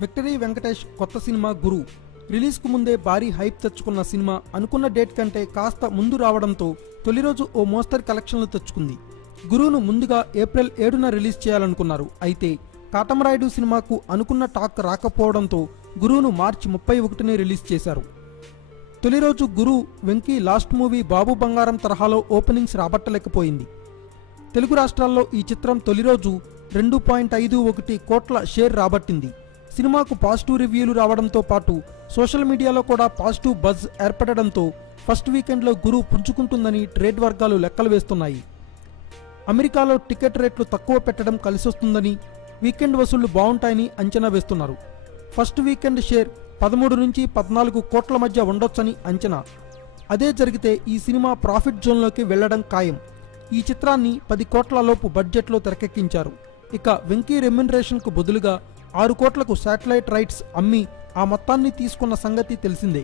Victory Venkatesh కొత్త cinema గురు రిలీజ్కు ముందే భారీ హైప్ తెచ్చుకున్న సినిమా అనుకున్న డేట్ కంటే కాస్త ముందు రావడంతో తొలి రోజు ఓ మోస్తరు కలెక్షన్లు తెచ్చుకుంది. గురును ముందుగా ఏప్రిల్ 7న రిలీజ్ చేయాలనుకున్నారు. అయితే కాటమరాయుడు సినిమాకు అనుకున్న టాక్ రాకపోవడంతో గురును మార్చి 31నే రిలీజ్ చేశారు. తొలి రోజు గురు వెంకీ లాస్ట్ మూవీ బాబు బంగారం తరహాలో ఓపెనింగ్స్ రాబట్టలేకపోయింది. తెలుగు రాష్ట్రాల్లో ఈ చిత్రం తొలి రోజు 2.51 కోట్ల షేర్ రాబట్టింది. సినిమాకు పాజిటివ్ రివ్యూలు రావడంతో పాటు సోషల్ మీడియాలో కూడా పాజిటివ్ బజ్ ఏర్పడడంతో ఫస్ట్ వీకెండ్లో గురు పుంజుకుంటుందని ట్రేడ్ వర్గాలు లెక్కలు వేస్తున్నాయి. అమెరికాలో టికెట్ రేట్లు తక్కువ పెట్టడం కలిసొస్తుందని, వీకెండ్ వసూళ్లు బాగుంటాయని అంచనా వేస్తున్నారు. ఫస్ట్ వీకెండ్ షేర్ 13 నుంచి 14 కోట్ల మధ్య ఉండొచ్చని అంచనా. అదే జరిగితే ఈ సినిమా ప్రాఫిట్ జోన్లోకి వెళ్లడం ఖాయం. ఈ చిత్రాన్ని 10 కోట్ల లోపు బడ్జెట్లో తెరకెక్కించారు. ఇక వెంకీ రెమ్యునరేషన్కు బదులుగా 6 కోట్లకు శాటిలైట్ రైట్స్ అమ్మి ఆ మొత్తాన్ని తీసుకున్న సంగతి తెలిసిందే.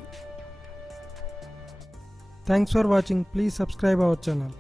Thanks for watching. Please subscribe our channel.